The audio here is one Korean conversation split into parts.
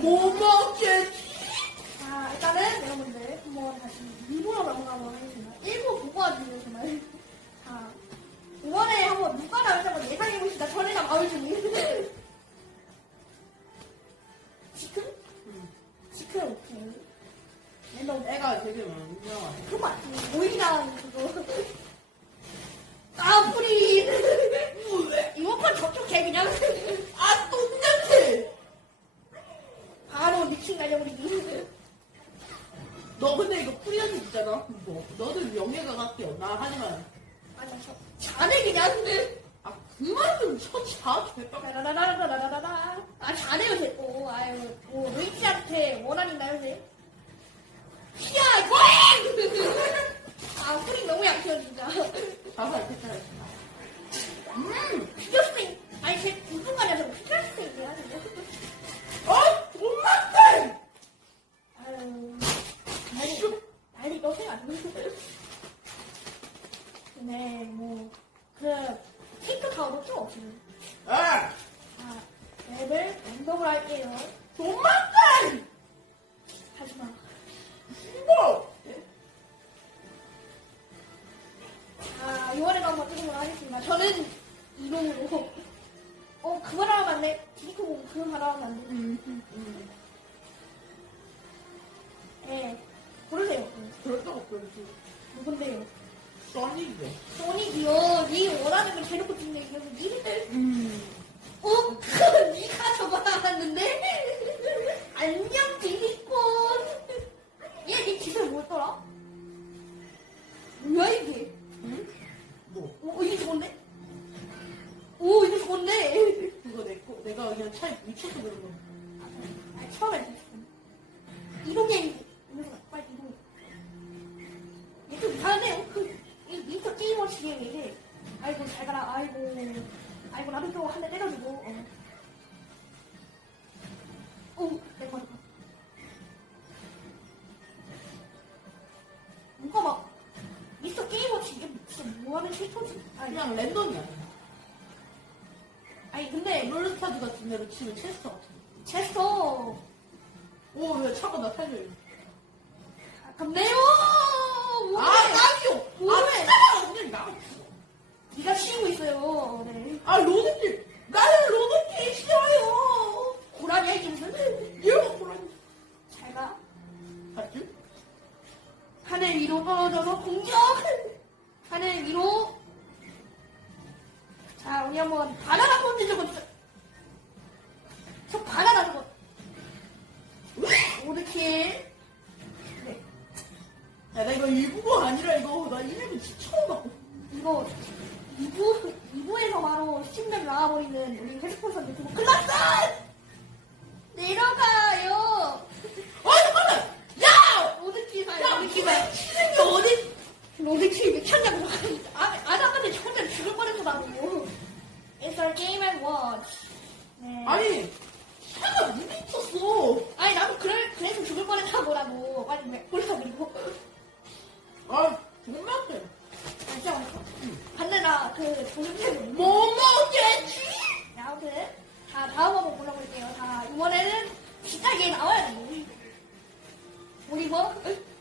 못 먹겠지. 자, 일단은 여러분들 한번 다시 2부로 넘어가도록 하겠습니다. 1부 보고 와주세요, 정말. 자, 이번에 한번 누가 나올지 한번 예상해봅시다. 엄마는 저 잘해. 라라라라라라라. 아, 잘해요, 쟤. 오, 아유, 오, 루이치한테 원한인가요, 쟤. 야, 고잉! 아, 소리 너무 약해요, 진짜. 봐봐, 됐다. 음! 아! 자, 맵을 랜덤으로 할게요. 세! 하지마. 뭐? 자, 이번에도 한번 뜨는 걸로 하겠습니다. 저는 이동으로. 어, 그걸 하면 안 돼. 디리코 보고 그걸 하면 안 돼. 음, 음, 음. 예. 고르세요. 음, 그럴 거 없지. 누군데요? 써니데. 소닉이요. 니 원하는 걸 대놓고 찍네. 이거 니? 음. 어? 니가 저거 나왔는데? 안녕, 디리코. 얘, 니 기술 뭐였더라? 뭐야, 이게? 응? 뭐? 오, 이게 좋은데? 오, 이거 좋은데? 그거 내 거, 내가 그냥 차에 미쳐서 그런 거. 아, 처음에 이동해. 이러면서 빨리 이동해. 얘좀 이상하네요. 그, 이 민터 게이머치게 왜 이래. 아이고, 잘 가라. 아이고. 아이고, 나도 또 한 대 때려주고. 어. 오, 내 거. 누가 막, 미스터 게이머치 이게 진짜 뭐하는? 아니, 그냥 랜덤이야. 아니 근데 롤스타드 같은 데로 치면 체스터 같은 거. 제스터 오, 왜 차가 나 살려. 아깝네요. 아, 뭐해? 나기요! 뭐해? 아, 없네, 나. 네가 치우고 있어요. 네. 아, 로드킬! 나는 로드킬 싫어요! 고라니야 이게 무슨? 이거 고라니. 잘 가. 봤지? 하늘 위로 떨어져서 공격. 하늘 위로. 자, 우리 한번 바나나 펀치 저거. 저 바나나 저거. 오드킬. 네. 야, 나 이거 일부가 아니라 이거, 나 진짜 처음 봤고. 이거 2부, 2부에서 바로 시청자이 나와버리는 우리 헤드폰 유튜브 클라스! 내려가요! 아, 잠깐만! 야! 사요, 야. 치는 게 어디? 왜 켰냐고. 아, 아, 나저 혼자 죽을 뻔했어, 나도. It's our game and watch. 네. 아니, 차가 눈이 있었어. 아니, 나도 그럴, 그래서 죽을 뻔했다고, 나도. 빨리 왜,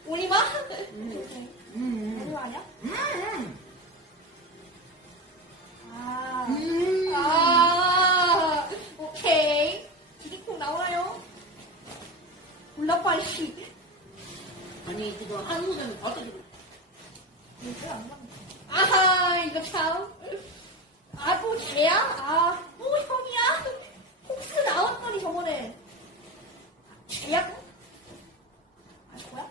우리 뭐? 음. 음, 뭐 아니야? 음. 아, 음. 아, 오케이. 디디콩 나오나요? 올라 빨리. 아니, 지금 한국에는 받아주고. 이거 안 나와. 아하, 이거 참. 아, 또 쟤야? 아, 또 형이야? 혹스 나왔더니 저번에. 쟤야? 또? 아, 저거야?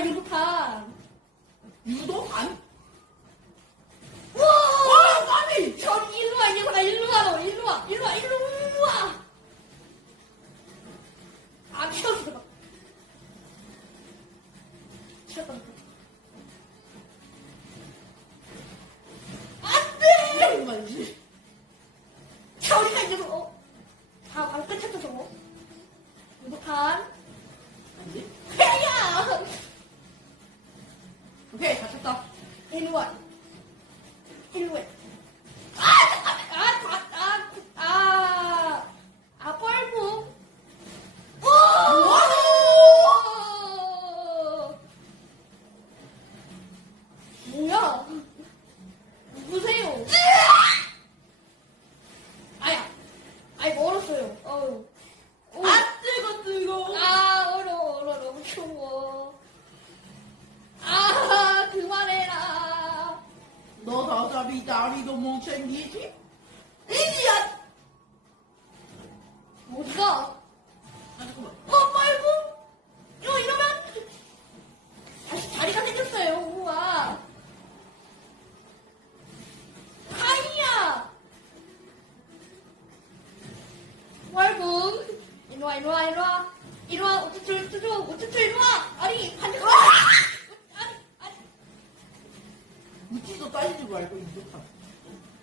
아, 유부탄. 유독 안? 우와! 와, 아니! 저 일로 와, 이 녀석아, 일로 와, 너. 일로 와, 일로 와, 일로, 일로 와. 아, 키웠어. 키웠다. 안 돼! 이런 거지. 저리가 있는 거, 어? 다 바로 끝쳤죠, 저거? 유부탄. 아니지? 해야! 오케이, 다 쳤다. 일로 와. 일로 해. 아, 잠깐만. 아, 아, 아, 아, 아, 뻘고. 누구야? 누구세요? 아야. 아이 멀었어요. 어우. 오. 아 뜨거 뜨거. 아, 얼어, 얼어, 너무 추워. 아, 그만해라. 너 다잡이 다리도 못 챙기지? 이지야. 어디가? 아. 어, 말고? 이거 이러면 다시 다리가 생겼어요, 우와. 하이야! 말고. 이리와, 이리와, 이리와. 이리와, 우쭈쭈, 우쭈쭈, 우쭈쭈, 이리와. 아니, 반대로. 아니, 아니. 묻지도 따지지 말고 유독한.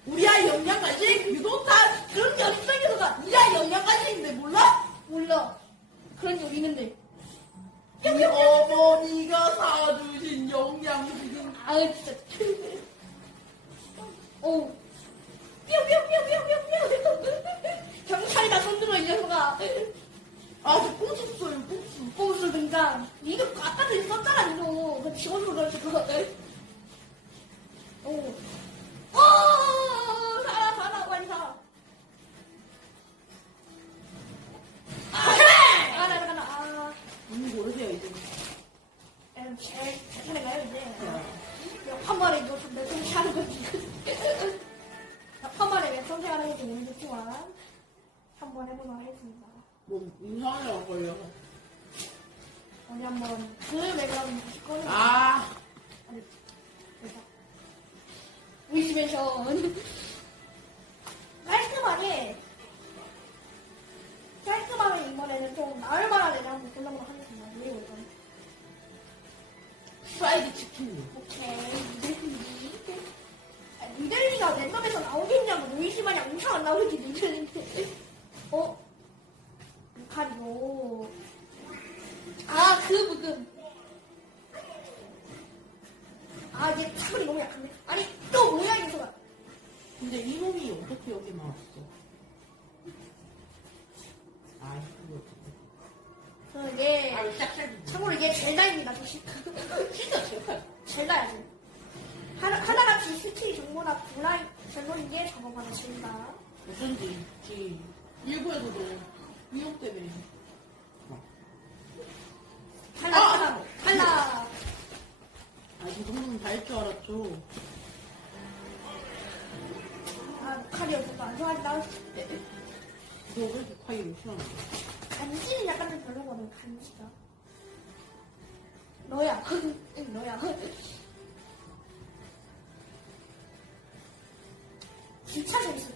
우리 아이 영양간식 유독한 그런 게 어딨어 유독한. 우리 아이 영양간식인데 몰라? 몰라. 그런 적 있는데. 우리 어머니가 사주신 영양식은 아우, 진짜. 오. 뿅뿅뿅뿅뿅뿅. 경찰이다, 손들어, 이 녀석아. 아저 꼬집 써요 꼬집. 꼬수 등장. 니도 아까도 있었잖아, 니도. 그 직원으로 그렇지, 그거. 오. 오! 살아, 살아, 빨리 살아. 아, 아, 나, 나, 나, 아. 음 모르세요 이제. 에, 제, 제 가요, 이제. 한 번에 이거 몇 번째 하는 거지. 한 번에 몇 번째 하는 건지 모르겠지만, 한번 해보도록 하겠습니다. 뭐 이상하게 걸려. 어디 한 번, 그 다시 꺼내. 아 아니. 위시메이션. 깔끔하게, 깔끔하게 이번에는 좀 나을 만한 애를 한번 골라보도록 하겠습니다. 그리고 일단, 프라이드 치킨. 오케이. 아, 니들리가 랜덤에서 나오겠냐고, 노이시마냥 엄청 안 나오겠지, 니들리인데. 어? 카리오. 아, 그 부금. 아, 얘 차분이 너무 약한데. 아니, 또 뭐야, 이 녀석아. 근데 이놈이 어떻게 여기 나왔어? 아 이거 그, 얘, 아 짝짝이. 참고로 얘 젤다입니다. 진짜 제발. 젤다야지. 하나, 하나같이 스킬 정보나 브라이, 별로인 게 작업하는 젤다. 어쩐지 지 일부에서도 위협 때문에. 탈락, 아! 탈락, 탈락. 아 이 정도는 다할 줄 알았죠. 아, 별로 안 좋아하지, 나. 너 왜 이렇게 과일을 싫어하는 거야? 간지는 약간 좀 별로거든, 간지가. 너야. 응, 너야. 기차. 힘들지.